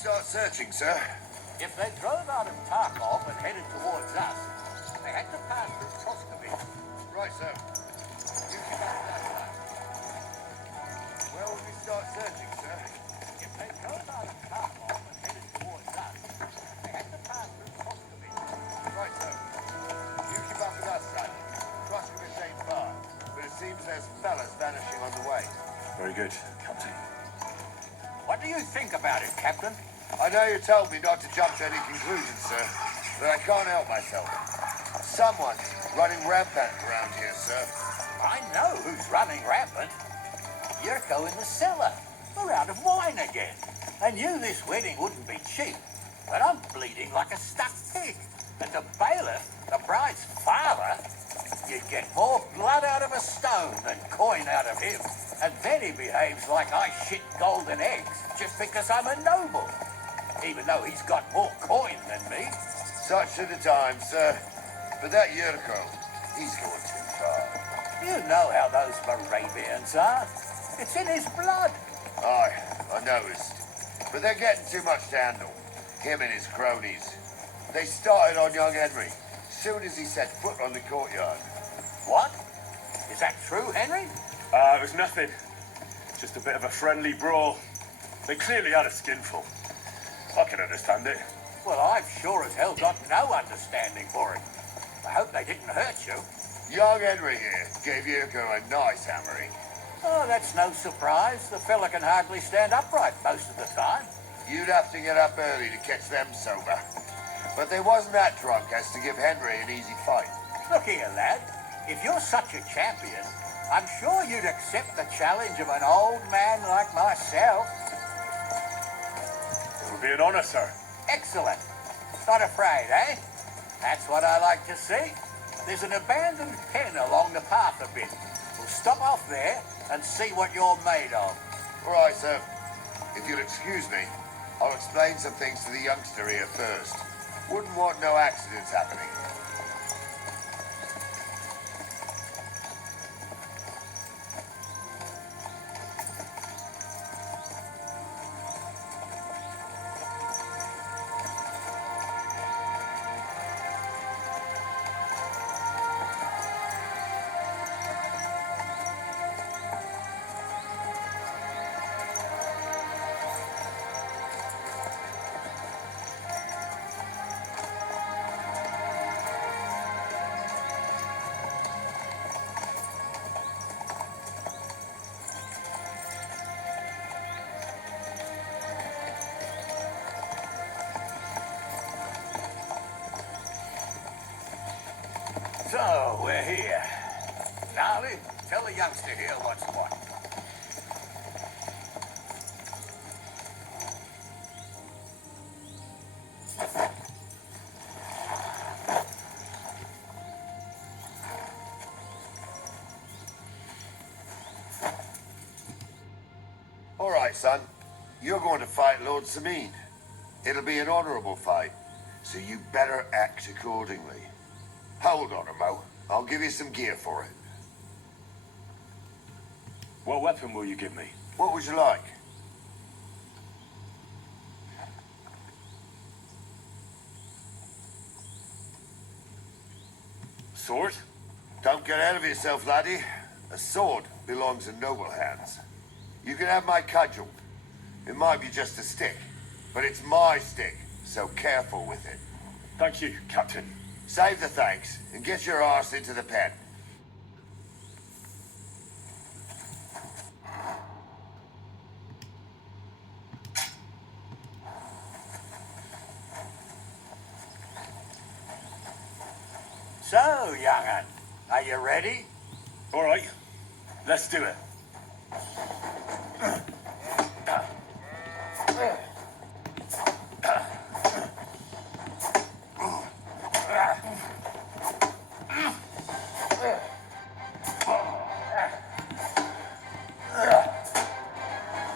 start searching, sir? If they drove out of Tarkov and headed towards us, they had to pass through Koskovic. Right, sir. You keep up that line. Where will we start searching, sir? If they drove out of Tarkov and headed towards us, they had to pass through Koskovic. Right, sir. You keep up with us, son. Koskovic ain't far, but it seems there's fellas vanishing on the way. Very good, Captain. What do you think about it, Captain? I know you told me not to jump to any conclusions, sir, but I can't help myself. Someone's running rampant around here, sir. I know who's running rampant. Yurko in the cellar. We're out of wine again. I knew this wedding wouldn't be cheap, but I'm bleeding like a stuck pig. And the bailiff, the bride's father, you'd get more blood out of a stone than coin out of him. And then he behaves like I shit golden eggs just because I'm a noble. Even though he's got more coin than me. Such are the times, sir. But that Yurko, he's going too far. You know how those Moravians are. It's in his blood. Aye, I noticed. But they're getting too much to handle. Him and his cronies. They started on young Henry, soon as he set foot on the courtyard. What? Is that true, Henry? It was nothing. Just a bit of a friendly brawl. They clearly had a skinful. I can understand it. Well, I've sure as hell got no understanding for it. I hope they didn't hurt you. Young Henry here gave Yurko a nice hammering. Oh, that's no surprise. The fella can hardly stand upright most of the time. You'd have to get up early to catch them sober. But they wasn't that drunk as to give Henry an easy fight. Look here, lad. If you're such a champion, I'm sure you'd accept the challenge of an old man like myself. It would be an honor, sir. Excellent. Not afraid, eh? That's what I like to see. There's an abandoned pen along the path a bit. We'll stop off there and see what you're made of. All right, sir. If you'll excuse me, I'll explain some things to the youngster here first. Wouldn't want no accidents happening. So, we're here. Gnarly, tell the youngster here what's what. All right, son. You're going to fight Lord Sameen. It'll be an honorable fight, so you better act accordingly. Hold on a mo. I'll give you some gear for it. What weapon will you give me? What would you like? Sword? Don't get ahead of yourself, laddie. A sword belongs in noble hands. You can have my cudgel. It might be just a stick, but it's my stick, so careful with it. Thank you, Captain. Save the thanks and get your arse into the pen. So, young'un, are you ready? All right, let's do it.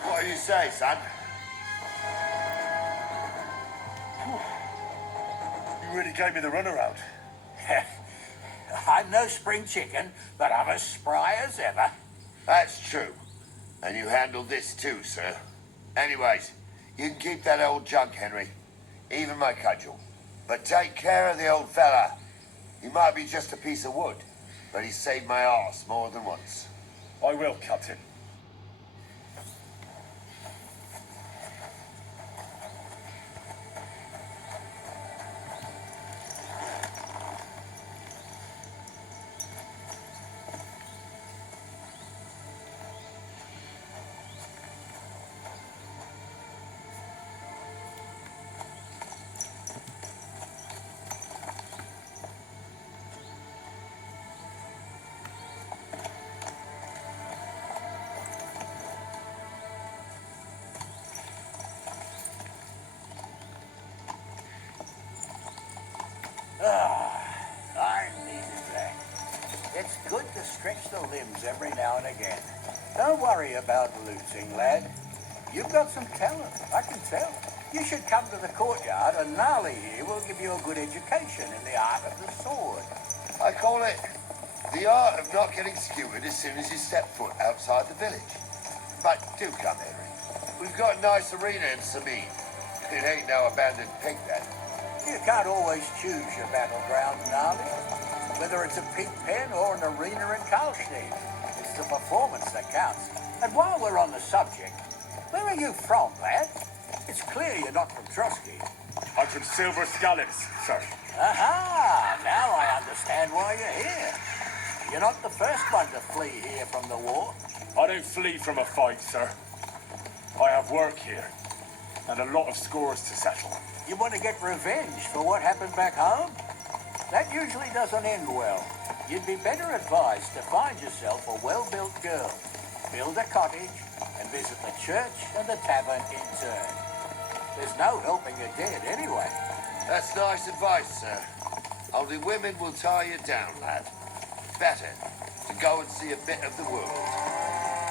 What do you say, son? You really gave me the runaround. I'm no spring chicken, but I'm as spry as ever. That's true. And you handled this too, sir. Anyways, You can keep that old junk, Henry. Even my cudgel. But take care of the old fella. He might be just a piece of wood, but he saved my arse more than once. I will, Captain. I needed that. It's good to stretch the limbs every now and again. Don't worry about losing, lad. You've got some talent, I can tell. You should come to the courtyard and Gnarly here will give you a good education in the art of the sword. I call it the art of not getting skewered as soon as you step foot outside the village. But do come, Henry. We've got a nice arena in Sameen. It ain't no abandoned pig then. You can't always choose your battleground, Gnarly. Whether it's a pig pen or an arena in Karlstein, it's the performance that counts. And while we're on the subject, where are you from, lad? It's clear you're not from Trotsky. I'm from Silver Scallops, sir. Aha! Now I understand why you're here. You're not the first one to flee here from the war. I don't flee from a fight, sir. I have work here, and a lot of scores to settle. You want to get revenge for what happened back home? That usually doesn't end well. You'd be better advised to find yourself a well-built girl, build a cottage, and visit the church and the tavern in turn. There's no helping the dead anyway. That's nice advice, sir. Only women will tie you down, lad. Better to go and see a bit of the world.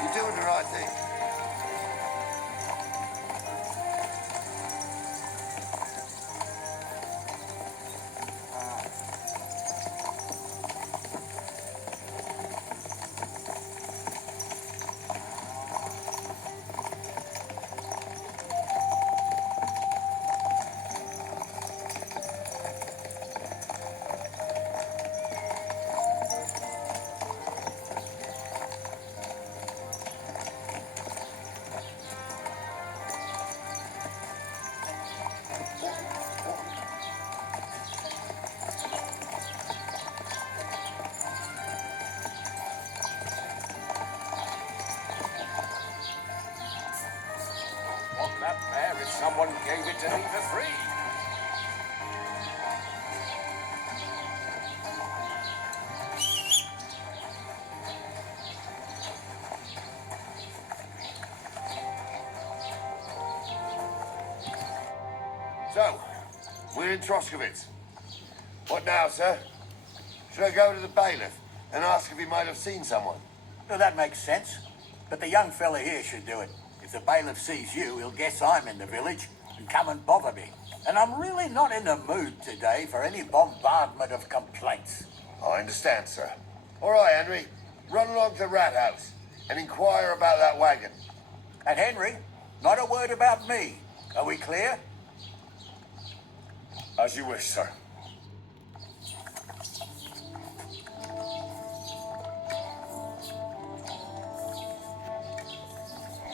You're doing the right thing. On that pair if someone gave it to me for free. So, we're in Troskowitz. What now, sir? Should I go to the bailiff and ask if he might have seen someone? Well, that makes sense. But the young fella here should do it. If the bailiff sees you, he'll guess I'm in the village and come and bother me. And I'm really not in the mood today for any bombardment of complaints. I understand, sir. All right, Henry. Run along to the rat house and inquire about that wagon. And Henry, not a word about me. Are we clear? As you wish, sir.